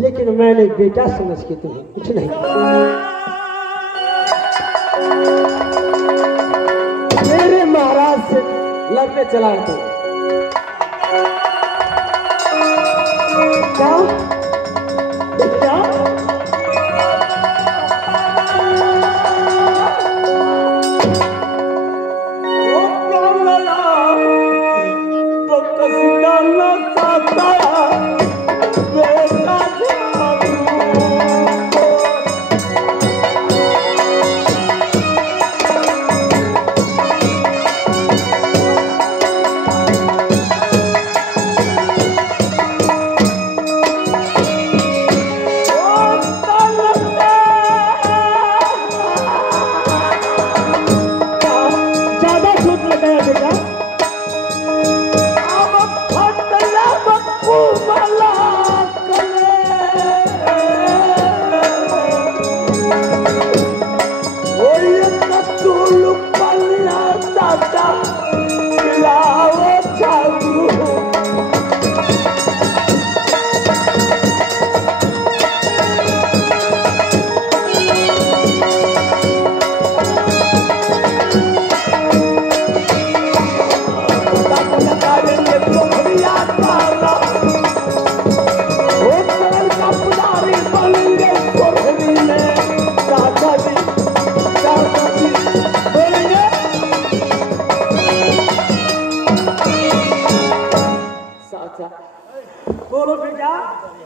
लेकिन मैंने बेटा समझ के तुम्हें कुछ नहीं मेरे महाराज से लड़ने चला तो क्या क्या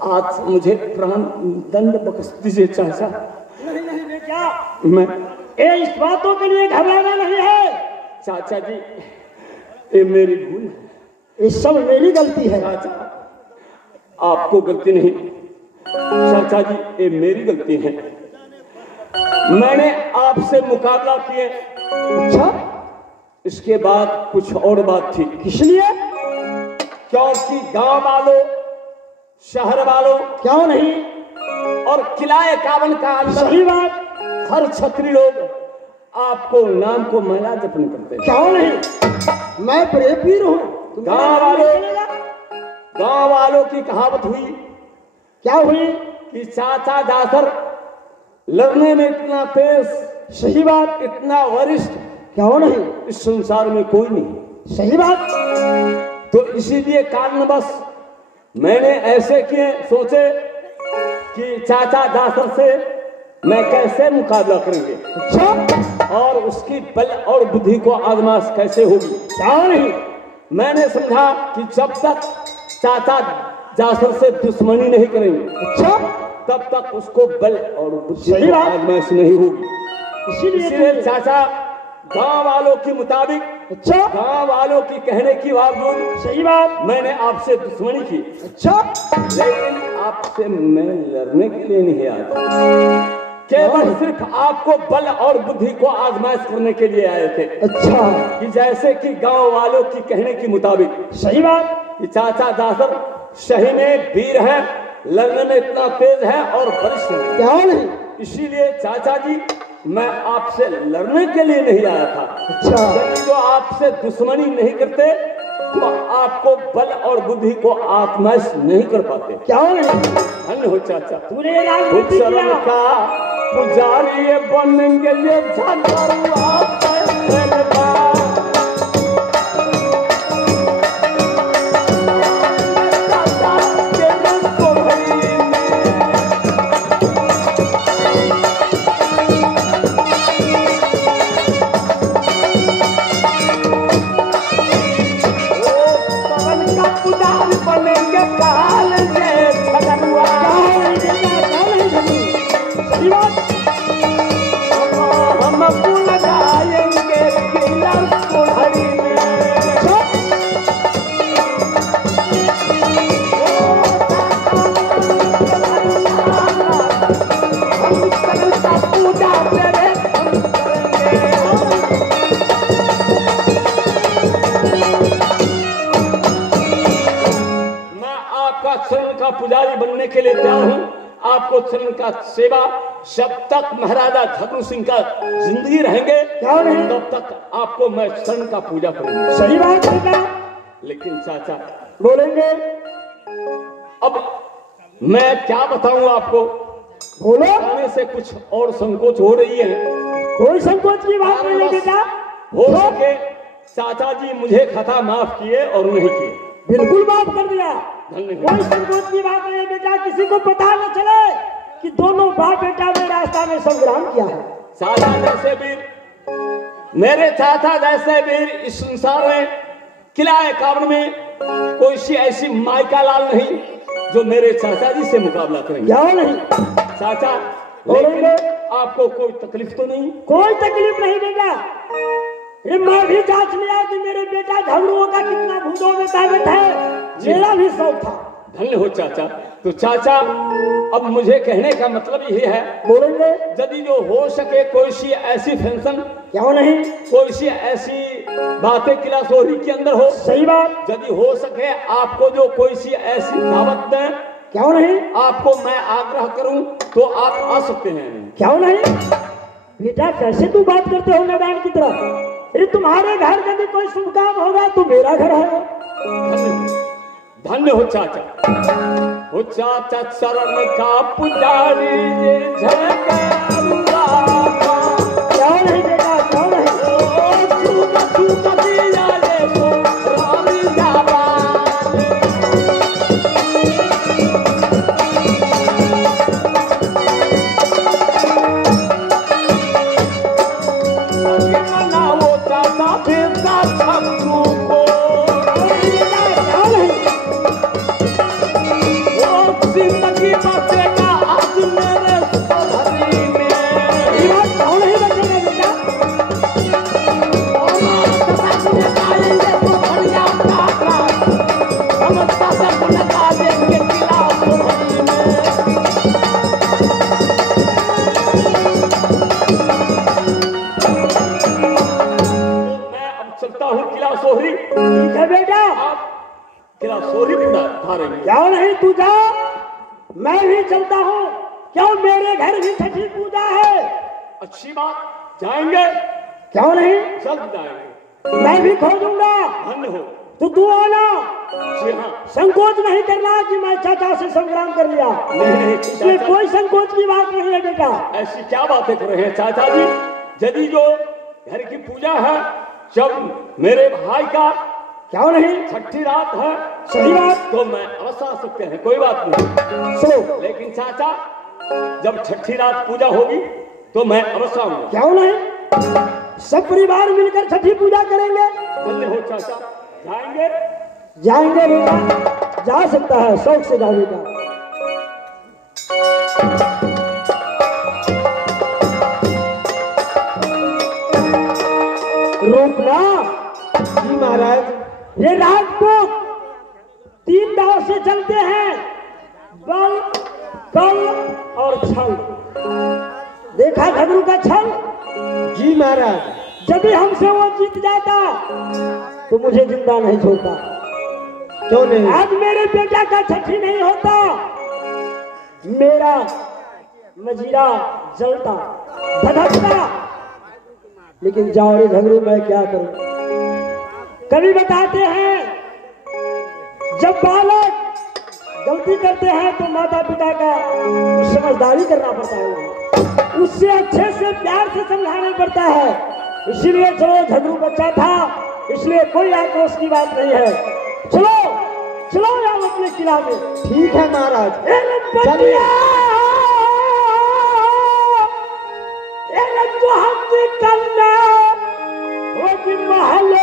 आज मुझे प्राण दंड बख्श दीजिए चाचा। नहीं नहीं बेटा मैं इस बातों के लिए घबराना नहीं है चाचा जी, ये मेरी भूल है, ये सब मेरी गलती है। चाचा आपको गलती नहीं चाचा जी, ये मेरी गलती है। मैंने आपसे मुकाबला किए, अच्छा इसके बाद कुछ और बात थी। किस लिए? क्योंकि गांव वालों, शहर वालों, क्यों नहीं, और किलाए कावन का सही बात, हर छत्री लोग आपको नाम को महिला जपन करते हैं। क्यों नहीं, मैं प्रेमवीर हूँ। गांव वालों की कहावत हुई, क्या हुई? कि चाचा जासर लड़ने में इतना तेज, सही बात, इतना वरिष्ठ, क्यों नहीं, इस संसार में कोई नहीं। सही बात। तो इसीलिए कारणवश मैंने ऐसे किए, सोचे कि चाचा जासर से मैं कैसे मुकाबला करेंगे, अच्छा, और उसकी बल और बुद्धि को आजमाइश कैसे होगी। क्या नहीं, मैंने समझा कि जब तक चाचा जासर से दुश्मनी नहीं करेंगे, अच्छा, तब तक उसको बल और बुद्धि सही को बात। आजमाइश नहीं होगी। इसीलिए चाचा गांव वालों की मुताबिक, अच्छा, गांव वालों की कहने की बावजूद, सही बात, मैंने आपसे दुश्मनी की। अच्छा, लेकिन आपसे मैं लड़ने के लिए नहीं आया, केवल सिर्फ आपको बल और बुद्धि को आजमाइश करने के लिए आए थे। अच्छा, कि जैसे कि गांव वालों की कहने की मुताबिक, सही बात, कि चाचा जासर सही में वीर है, लड़ने में इतना तेज है और वरिष्ठ है। क्या नहीं, इसीलिए चाचा जी मैं आपसे लड़ने के लिए नहीं आया था। अच्छा, यदि जो आपसे दुश्मनी नहीं करते तो आपको बल और बुद्धि को आजमाइश नहीं कर पाते। क्या नहीं, धन्य हो चाचा, तूने राज शरण का पुजारी बनेंगे ये झांझरुआ पहलवा। पुजारी बनने के लिए तैयार हूं। आपको चरण का सेवा जब तक महाराजा झगड़ू सिंह का जिंदगी रहेंगे, क्या नहीं, तब तक आपको मैं चरण का पूजा करूंगा। सही बात है। लेकिन चाचा बोलेंगे, अब मैं क्या बताऊं आपको, बोलो। बताने से कुछ और संकोच हो रही है। कोई संकोच की बात नहीं है बेटा। हो सके चाचा जी मुझे खता माफ किए और नहीं किए। बिल्कुल माफ कर दिया। धन्यवाद। कोई संकोच की बात नहीं है बेटा। किसी को पता न चले कि दोनों बाप बेटा में रास्ता में संग्राम किया है। चाचा जैसे वीर, मेरे चाचा जैसे वीर इस संसार में, किला काबड़ में कोई सी ऐसी माइका लाल नहीं जो मेरे चाचा जी से मुकाबला करेंगे। क्या नहीं चाचा, बोलेंगे। लेकिन आपको कोई तकलीफ तो नहीं? कोई तकलीफ नहीं बेटा। अरे मैं भी जांच लिया कि मेरे बेटा झगड़ुओं का कितना भूतों में ताकत है। मेरा भी शौक था। धन्य हो चाचा। तो चाचा अब मुझे कहने का मतलब यही है, बोलेंगे। यदि जो हो सके कोई सी ऐसी फंक्शन, क्यों नहीं, कोई सी ऐसी बातें किला सोहरी के अंदर हो। सही बात। यदि हो सके आपको जो कोई सी ऐसी दावत दें, क्यों नहीं, आपको मैं आग्रह करूं तो आप आ सकते हैं। क्यों नहीं बेटा। कैसे तू बात करते हो मैदान की तरह। अरे तुम्हारे घर यदि कोई शुभ काम होगा तो मेरा घर है। धन्य हो चाचा। हो चाचा चरण का पुजारी ये झगड़ा। क्यों नहीं बेटा, क्यों नहीं। दिया ये सो रामी जाबा। मनाओ चाचा फिर का छक्कू को। जिंदगी बचेगा आज मेरे सोहरी में। क्यों नहीं बचेगा बेटा। लगाएंगे तो बढ़िया काका, हम सब लगा देंगे किला सोहरी में। तो मैं अब चलता हूँ किला सोहरी। ठीक है बेटा। आप किला सोहरी धारेंगे। क्यों नहीं, तू जा, मैं भी चलता हूँ। क्यों, मेरे घर भी छठी पूजा है। अच्छी बात, जाएंगे। क्यों नहीं, जल्द जाएंगे। मैं भी खोजूंगा। धन्य हो। तो तू आना। जी हाँ। संकोच नहीं करना कि मैं चाचा से संग्राम कर लिया। नहीं इसमें चाचा, कोई संकोच की बात नहीं है बेटा। ऐसी क्या बातें कर रहे हैं चाचा जी। यदि जो घर की पूजा है, जब मेरे भाई का क्यों नहीं, छठी रात है, सही बात। तो मैं अवश्य आ सकते हैं, कोई बात नहीं। सुनो, लेकिन चाचा जब छठी रात पूजा होगी तो मैं अवश्य आऊंगा। क्यों नहीं, सब परिवार मिलकर छठी पूजा करेंगे। धन्य हो चाचा। जाएंगे। जाएंगे बेटा, जा सकता है, शौक से जा बेटा। रुकना। जी महाराज। ये राजपूत 3 दाव से चलते हैं, बल, कल और छल। देखा झगड़ू का छल। जी महाराज। जब हमसे वो जीत जाता तो मुझे जिंदा नहीं छोड़ता। क्यों नहीं। आज मेरे बेटा का छठी नहीं होता, मेरा मजीरा जलता, धधकता। लेकिन जाओ रे झगड़ू, मैं क्या करूं। कभी बताते हैं जब बालक गलती करते हैं तो माता पिता का समझदारी करना पड़ता है, उससे अच्छे से प्यार से समझाना पड़ता है। इसीलिए चलो, झगड़ू बच्चा था, इसलिए कोई आक्रोश की बात नहीं है। चलो चलो यार अपने किला में। ठीक है महाराज। चलिए। महल